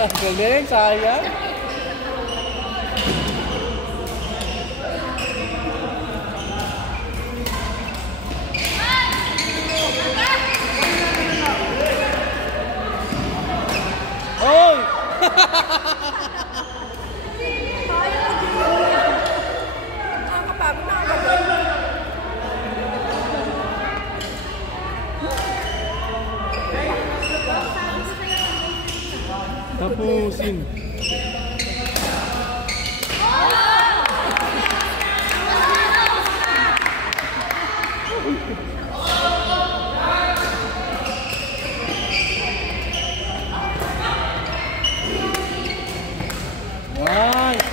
Galing, sayang. Oy! Tapusin. Nice.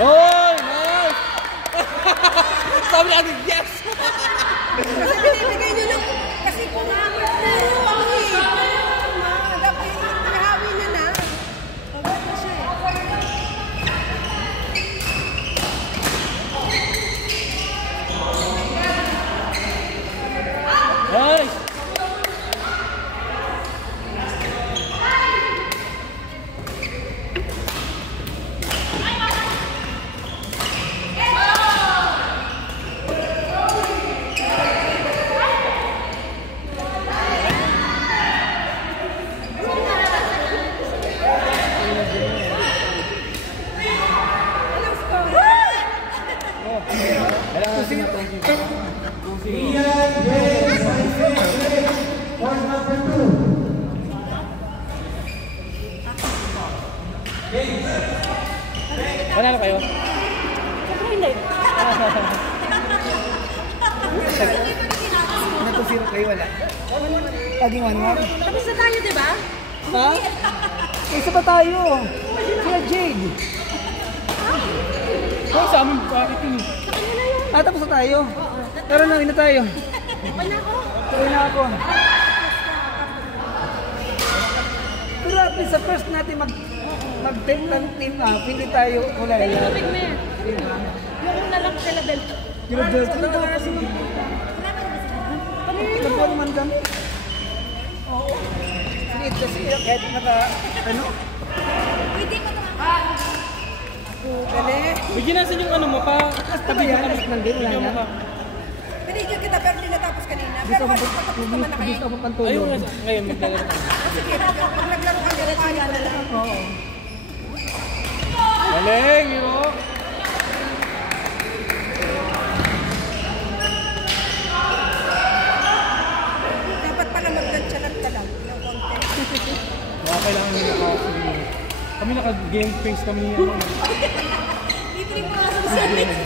Oh, nice! Sabi natin, yes! Kasi binibigay nyo lang, kasi kumamit na yung dapat nahawi na na. Pagod na siya Nice! Panalo kayo? Hindi. Natusira kayo, wala? Laging 1-1. Tapos na tayo, di ba? Ha? Isa pa tayo. Sila Jade. Oh, sa amin, bakit yun? Tapos na tayo. Tara na, ina tayo. Tara na ako. Pero at least sa first natin mag-team up, hindi tayo kulay. Tubig mo yan. Yung nalang sila dal. Yung Delta na tapos. Nagpo naman kami. Oo. Sige, kasi kahit ano. Pwede ko naman. Galing. Bigyan natin yung ano mo pa. Tabi yan, ng game lang yan. Pinigil kita pero hindi natapos kanina. Gusto Pero ko patapos naman na kayo. gusto ko pantulog. Ayun, ngayon, magdala na. Sige, pag naglaro ka nila, kaya na lang. Oo. Galing, yun. Dapat pala magdansya lang talag ng konti. Baka kailangan nyo naka-sige. Kami naka-game face kami niya. Libre mo nga sa service.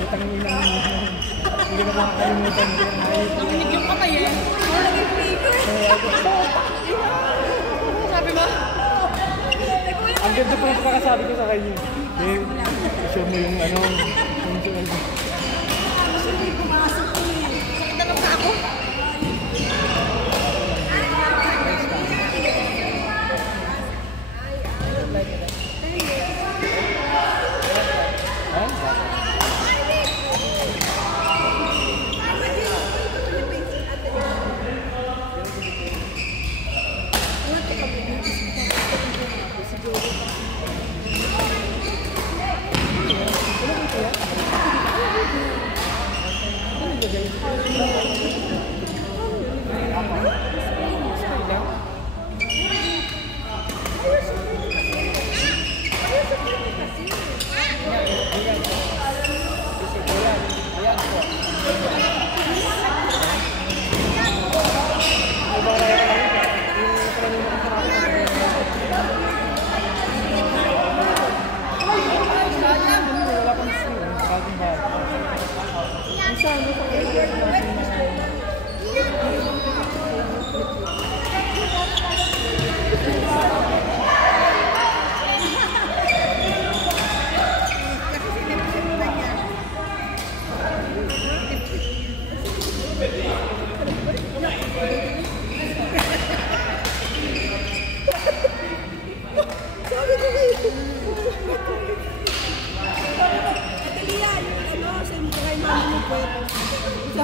Utang nyo lang yun. Hindi na makakalimutan ko. Nakinig yung kamay eh. Ano naging flavor? Sabi mo? Ang ganda po yung pakasabi ko sa kanya. Eh, show mo yung ano. Kasi hindi pumasok ko eh. Sakit na lang sa ako.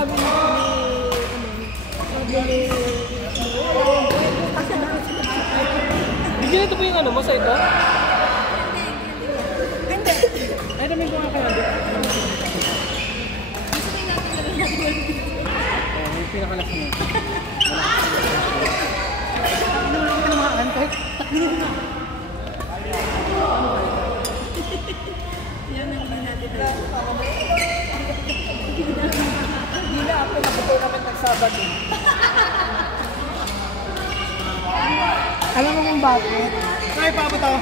sabi ni Bigyan ito po yung ano mo sa ito? Hindi. Ay, namin ko nga kaya. May pinakalas mo. Ano lang ka naman kahit taklin na. Yan ang hindi natin alam. Hindi na ako nabuto namin ng Sabado. Alam mo kung bakit? Ay, paabot ako.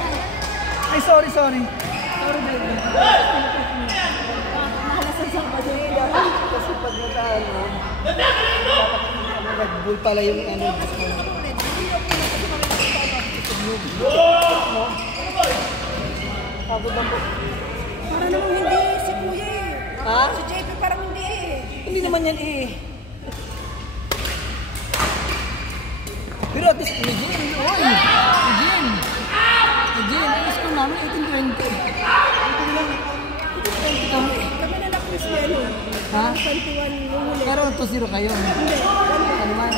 Ay, sorry. Sorry, baby. Mahalas ang Sabado. Kasi pag nag-ano, nag-bull pala yung ano. Pagod ang Para namang hindi si Kuya eh. Ha? Si JP parang hindi eh. Hindi naman yan eh. Pero at least, Eugene, oy! Eugene, alis ko namin 18-20. Kami na lang Chris Melo. Ha? 21 yung huli. Pero 2-0 kayo. Hindi. Ano man?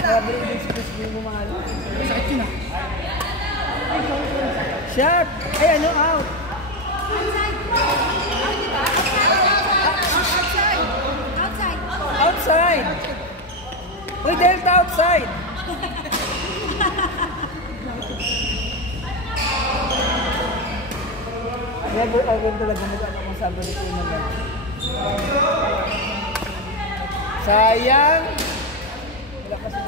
Grabe yung express mo mahal. Sakit yun ah. Shot! Ay, ano, out! Outside! Uy, Delta outside! Never ever talaga mag-ano kung sabi ni Kuya na. Sayang! Wala kasi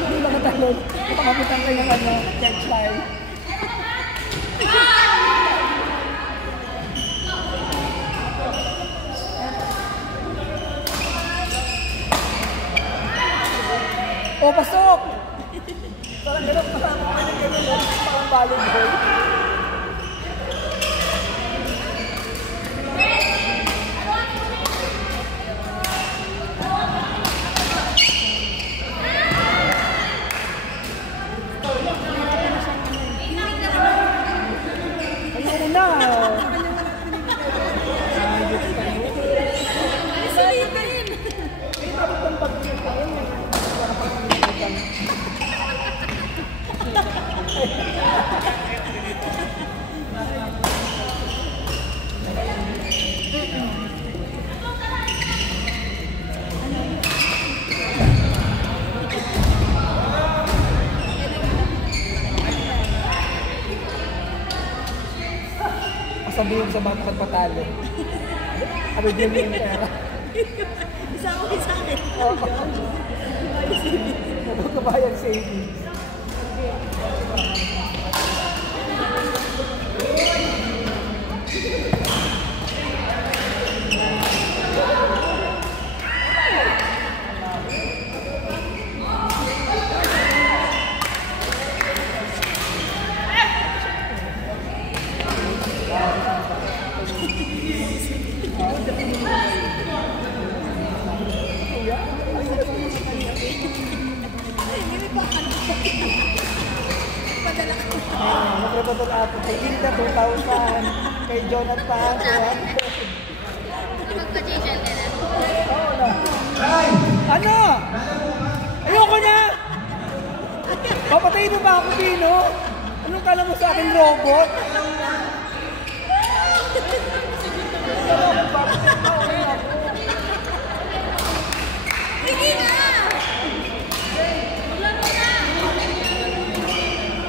hindi ba katalog? Ipakapitan kayo ng ano, church line. O, pasok! Parang gano'n, parang gano'n, parang volleyball. Ayoko na. Sabihin sa bata patalo. Sabi din yung pera. Isa ako sa akin. Magkabayang savings. Nagpapatol ako kay Linda 2,000, kay Jonathan 200. Magpa-Jason ka na. Oo na. Ano? Ayoko na! Papatayin mo ba ako, Pino? Anong kala mo sa akin, robot? Sige na! Maglaro na!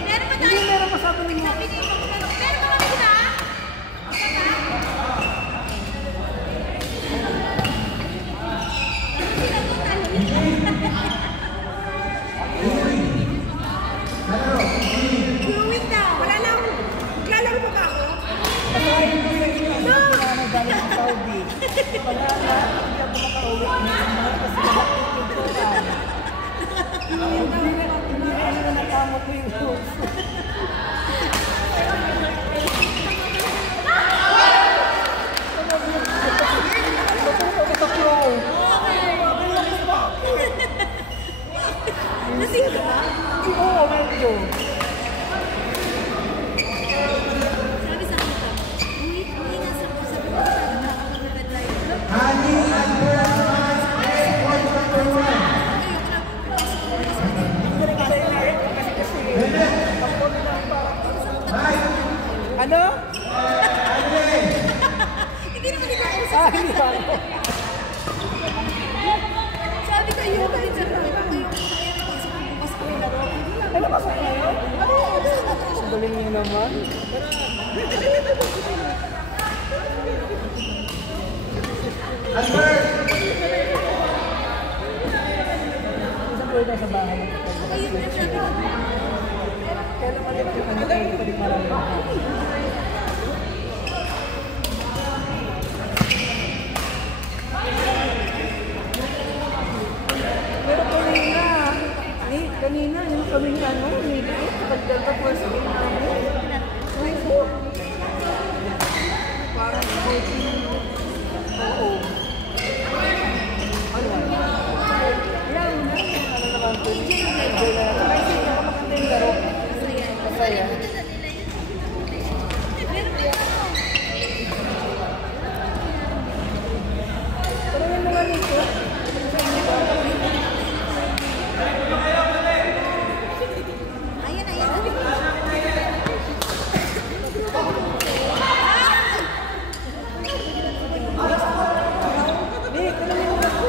Meron pa tayo? Hindi, meron pa sabi mo. Meron pa kami na? Isa ka? Growing na! Wala lang! Maglalaro pa ba ako? Patayin mo sa inyo. No! Ano galing sa Saudi? Pag-aala, hindi ako makauwi. Mahal kasi lahat ng pinturan. Hindi na nakamo ko yung rules. Lasing ka ba? Oo, medyo. Sabi sa akin ka, hindi nga sa sabi ko sa akin ako ng red light. Ano? Hindi naman ikaw ako sa Hindi ba ako? sabi ko yung kalit sa akin. Ako yung kaya napasok ang bukas ko yung laro. Ano ba sa kayo? Ang galing niyo naman. Isang buhay daw sa bahay. Ako yung sabi ko. Kaya naman yung ano tayo pa rin marami. Pero kanina, yung kaming ano, niliit, pagdalta first game namin. Parang 14. Oo. Ano? Yan, ano naman po. Enjoy na natin. Kasi hindi ako maganda yung laro. Masaya. Pero yung mga nito, Ayan, ayan. Nick, ano yung mga ko?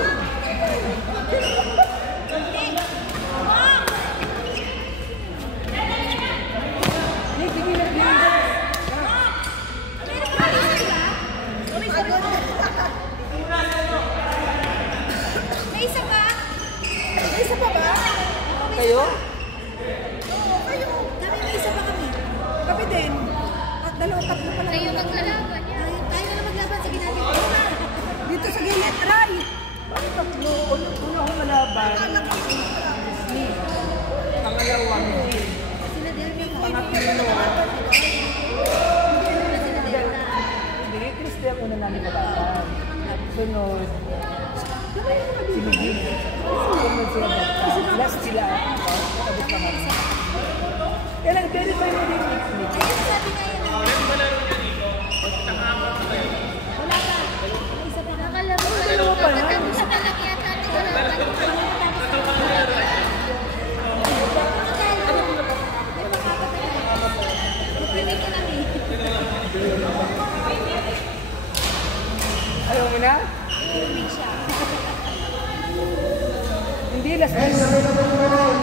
Nick, hindi na May isa ka? May isa pa ba? kayo? Oo, kayo. Kami may isa pa kami. Kami din. At tatlo pa lang. Kayo maglalaban yan. Tayo na maglaban. Sige natin. Dito sa gilid, Ray. Bakit tatlo? Una akong malaban. Nick. Pangalawa mo. Sila din yung Pangatlo. sila din. Hindi, Christy ang una namin malaban. Sunod. Si Miguel. Sunod sila Bata. Last sila. Kabit naman. Kaya lang, verify mo din Nick. Ayun, sabi nga yun. Wala pa. May isa pa. Nakalaro. Dalawa pa na. Isa pa lang yata. Ayaw mo na? Hindi, last time.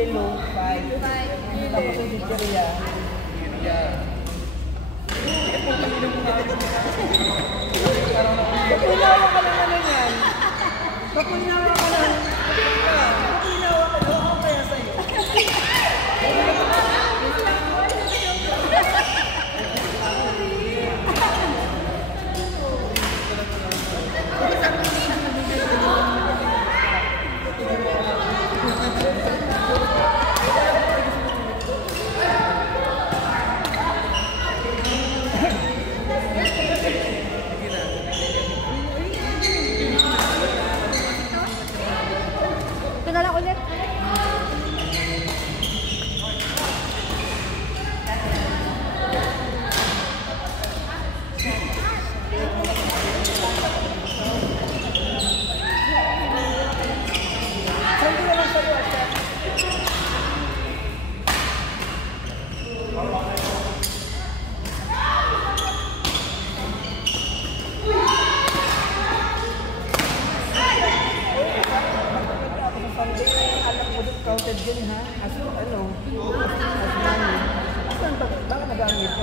yellow, 5. Tapos yung chicheria. Kapulawa ka lang ano yan. Kapulawa ka lang. Kapulawa ka lang. Ako kaya sa'yo. Ito na lang ulit. Saan ko naman sa'yo, Asya? Alam mo doon, counted yun ha? As ano? As money. Basta baka nagamit ko.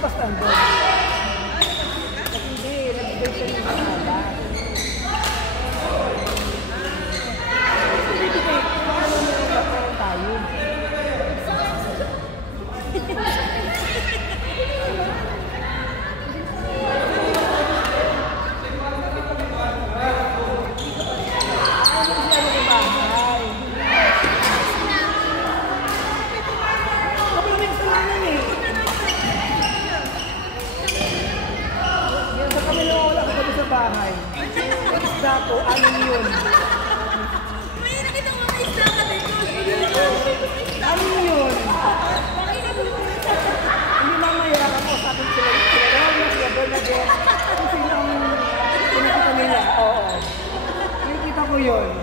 Basta doon. Hindi, nag-break ka yung mahaba. Hindi, paano mo yung baklaran tayo? Bahay. Isda ko, ano yun? May nakita mo may isda ka dito. Ano yun? Hindi mamaya ako, sabi sila, sila Bernadette, kung sila ang pinakita nila. Oo. Nakikita ko yun.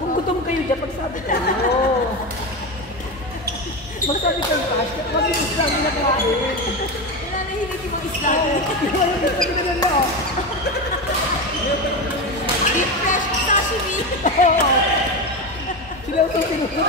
Kung gutom kayo dyan, pagsabi kayo. Magsabi kayo, mabilis lang pinakain. Wala na hilig yung mga isda. Wala na sabi na nila. Deep fresh sashimi. Oo. Sila ang sinusunod ko.